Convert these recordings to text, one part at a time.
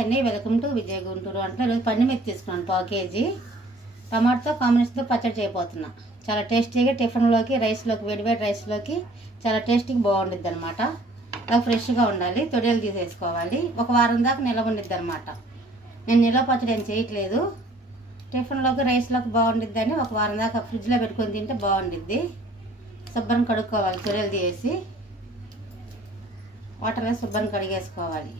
అండి, welcome to Vijay Guntur. అంటే ఈరోజు పండు మిర్చి తీసుకున్నాను 1/4 కేజీ. టమాటోతో కాంబినేషన్తో పచ్చడి చేయబోతున్నా. చాలా టేస్టీగా టిఫిన్లోకి, రైస్లోకి, వేడివేడి రైస్లోకి చాలా టేస్టీగా బాగుండిద్ది అనమాట. అలా ఫ్రెష్గా ఉండాలి. తొడియలు తీసేసుకోవాలి. ఒక వారం దాకా నిల్వ ఉండిద్ది అనమాట. నేను నిల్వ పచ్చడి ఏం చేయట్లేదు. టిఫిన్లోకి, రైస్లోకి బాగుండిద్దని ఒక వారం దాకా ఫ్రిడ్జ్లో పెట్టుకొని తింటే బాగుండిద్ది. శుభ్రం కడుక్కోవాలి. తొడియలు తీసి వాటర్లో శుభ్రం కడిగేసుకోవాలి.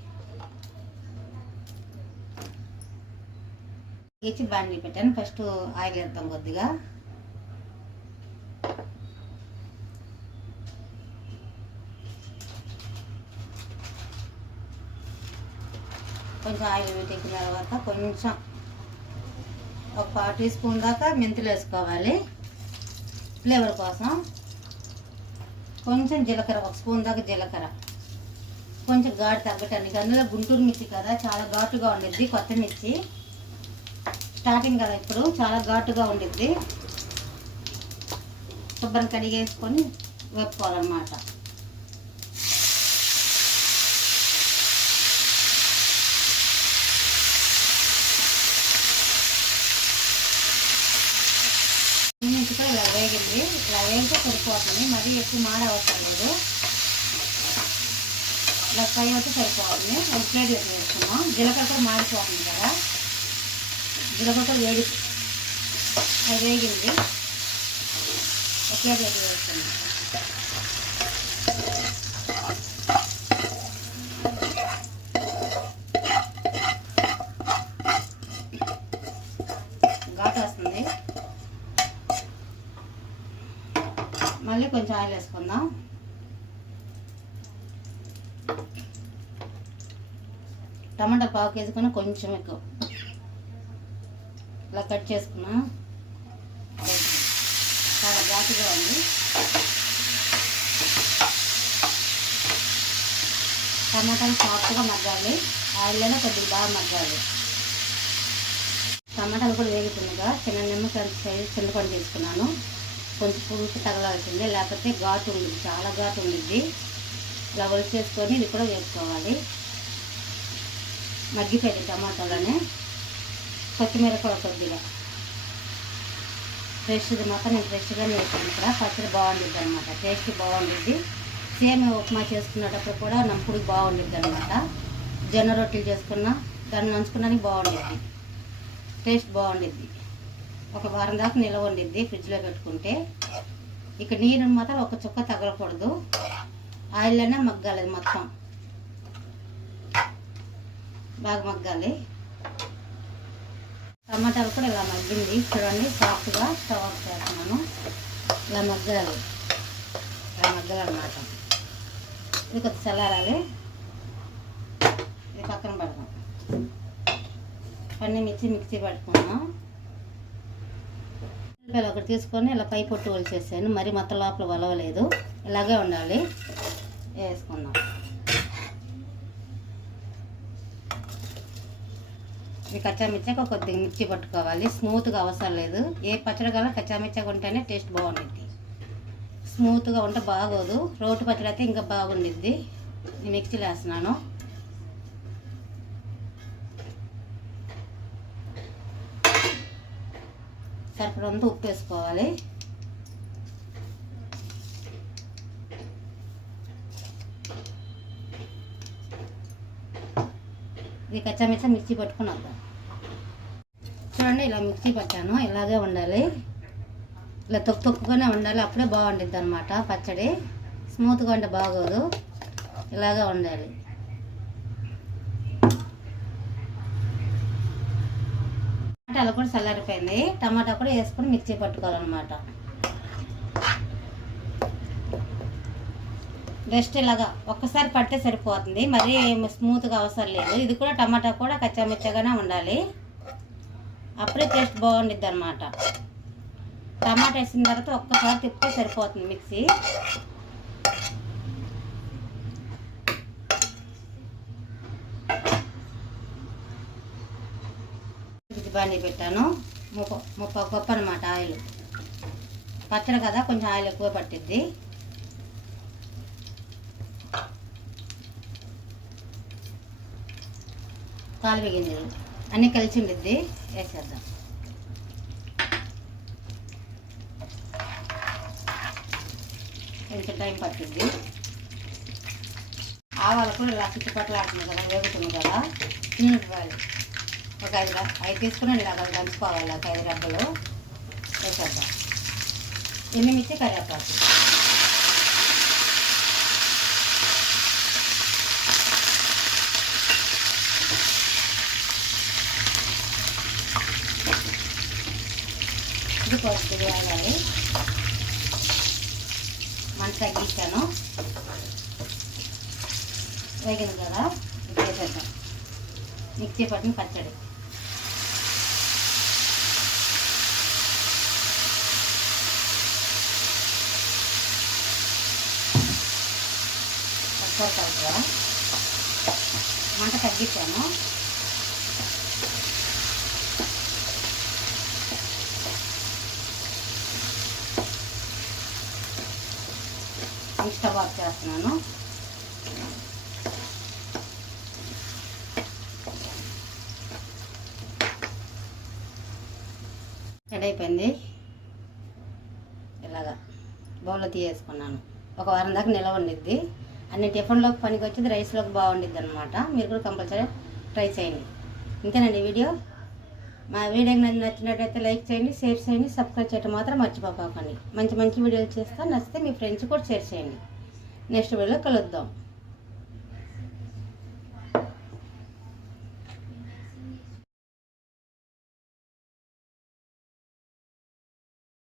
ఇచ్చి బాండి పెట్టాను. ఫస్ట్ ఆయిల్ వేద్దాం కొద్దిగా. కొంచెం ఆయిల్ పెట్టిన తర్వాత కొంచెం ఒక 1/4 టీ స్పూన్ దాకా మెంతులు వేసుకోవాలి ఫ్లేవర్ కోసం. కొంచెం జీలకర్ర, 1 స్పూన్ దాకా జీలకర్ర. కొంచెం ఘాటు తగ్గటానికి. అందులో గుంటూరు మిర్చి కదా, చాలా ఘాటుగా ఉండిద్ది. కొత్త మిర్చి స్టార్టింగ్ కదా, ఇప్పుడు చాలా ఘాటుగా ఉండిద్ది. శుభ్రం కడిగేసుకొని వేపుకోవాలన్నమాట. మిర్చితో ఇలా వేగింది. ఇలా వేగితే సరిపోతుంది. మరీ ఎక్కువ మాడ అవసరం లేదు. ఇలా ఫ్రై అయితే సరిపోతుంది. ఒక ప్లేట్ వేసుకున్నాం. జీలకర్ర మాడిపోతుంది కదా, జీలకర్ర వేడి అది వేగింది. ఒక ప్లేట్ వేసుకున్నాం. ఘాటు వస్తుంది. మళ్ళీ కొంచెం ఆయిల్ వేసుకుందాం. టమాటా 1/4 కేజీ కన్నా కొంచెం ఎక్కువ ఇలా కట్ చేసుకున్నా. చాలా ఘాటుగా ఉంది. టమాటాలు సాఫ్ట్గా మగ్గాలి. ఆయిల్లోనే కొద్దిగా బాగా మగ్గాలి. టమాటాలు కూడా వేగుతుందిగా. చిన్న నిమ్మకాయ చింతపండు తీసుకున్నాను. కొంచెం పులుసు తగలాల్సిందే, లేకపోతే ఘాటు ఉంది, చాలా ఘాటు ఉండిద్ది. ఇలా ఒలిచేసుకొని ఇది కూడా వేసుకోవాలి. మగ్గిపోయింది టమాటాలోనే. కొత్తిమీర కూడా కొద్దిగా ఫ్రెష్ది మాత్రం నేను ఫ్రెష్గానే వేసాను. ఇక్కడ పచ్చడి బాగుండిద్ది అనమాట. టేస్ట్ బాగుండిద్ది. సేమ్ ఉప్మా చేసుకునేటప్పుడు కూడా నంపుడు బాగుండిద్ది అనమాట. జొన్న రొట్టెలు చేసుకున్నా దాన్ని నంచుకున్నానికి బాగుండిద్ది. టేస్ట్ బాగుండిద్ది. ఒక వారం దాకా నిల్వ ఉండిద్ది ఫ్రిడ్జ్లో పెట్టుకుంటే. ఇక నీరు మాత్రం ఒక చుక్క తగలకూడదు. ఆయిల్లోనే మగ్గాలి. మొత్తం బాగా మగ్గాలి. టమాటాలు కూడా ఇలా మగ్గింది చూడండి. సాఫ్ట్గా స్టవ్ ఆఫ్ చేస్తున్నాను. ఇలా మగ్గాలి. ఇలా మగ్గాలన్నమాట. ఇది కొద్ది చల్లారాలి. ఇది పక్కన పెడదాం. అన్నీ మిక్సీ పెట్టుకున్నాం. ఉల్లిపాయలు ఒకటి తీసుకొని ఇలా పై పొట్టు ఒలిచేసాను. మరి మొత్తం లోపల వలవలేదు. ఇలాగే ఉండాలి. వేసుకుందాం. ఇది కచ్చామిర్చాక కొద్దిగా మిర్చి పట్టుకోవాలి. స్మూత్గా అవసరం లేదు. ఏ పచ్చడి కన్నా కచ్చామిర్చాక ఉంటేనే టేస్ట్ బాగుండిద్ది. స్మూత్గా ఉంటే బాగోదు. రోటి పచ్చడి అయితే ఇంకా బాగుండిద్ది. నేను మిక్సీలో వేస్తున్నాను. సరిపడంతా ఉప్పు వేసుకోవాలి. ఇది కచ్చామిర్చి మిర్చి పట్టుకుని వద్దాం. చూడండి, ఇలా మిక్సీ పట్టాను. ఇలాగే ఉండాలి. ఇలా తొక్కుగానే ఉండాలి. అప్పుడే బాగుండిద్ది అనమాట పచ్చడి. స్మూత్గా ఉంటే బాగోదు. ఇలాగే ఉండాలి. టమాటాలు కూడా చల్లారిపోయింది. టమాటా కూడా వేసుకొని మిక్సీ పట్టుకోవాలన్నమాట. జస్ట్ ఇలాగా ఒక్కసారి పడితే సరిపోతుంది. మరీ స్మూత్గా అవసరం లేదు. ఇది కూడా టమాటా కూడా కచ్చామిర్చగానే ఉండాలి. అప్పుడే టేస్ట్ బాగుండిద్ది అనమాట. టమాటా వేసిన తర్వాత ఒక్కసారి తిప్పితే సరిపోతుంది మిక్సీ. బాండి పెట్టాను. 30 కప్పు అనమాట ఆయిల్. పచ్చడి కదా, కొంచెం ఆయిల్ ఎక్కువ పట్టిద్ది. తాలింపు గింజలు అన్నీ కలిసి ఉండిద్ది, వేసేద్దాం. కొంచెం టైం పట్టిద్ది. ఆవాలు కూడా ఇలా చుట్టుపక్కల ఆడుతుంది కదా, వేగుతుంది కదా. చిన్నపాయలు ఒక 5 తీసుకుని ఇలా దంచుకోవాలి. ఒక 5 రెబ్బలు వేసేద్దాం. ఎండుమిర్చి, కరివేపాకు. ఇది కొద్దిగా వేయాలి. మంట తగ్గించాను, వేగింది కదా. ఇప్పుడు వేసేద్దాం మిక్సీ పట్టిన పచ్చడి. పచ్చడి మంట తగ్గించాను. స్టవ్ ఆఫ్ చేస్తున్నాను. రెడీ అయిపోయింది. ఇలాగా బౌల్లో తీసేసుకున్నాను. ఒక వారం దాకా నిలవ ఉండిద్ది. అన్ని టిఫిన్లోకి పనికి వచ్చేది, రైస్లోకి బాగుండిద్ది అనమాట. మీరు కూడా కంపల్సరీ ట్రై చేయండి. ఇంతేనండి వీడియో. మా వీడియోకి నచ్చినట్టయితే లైక్ చేయండి, షేర్ చేయండి, సబ్స్క్రైబ్ చేయడం మాత్రం మర్చిపోకండి. మంచి మంచి వీడియోలు చేస్తా. నచ్చితే మీ ఫ్రెండ్స్ కూడా షేర్ చేయండి. నెక్స్ట్ వీడియోలో కలుద్దాం.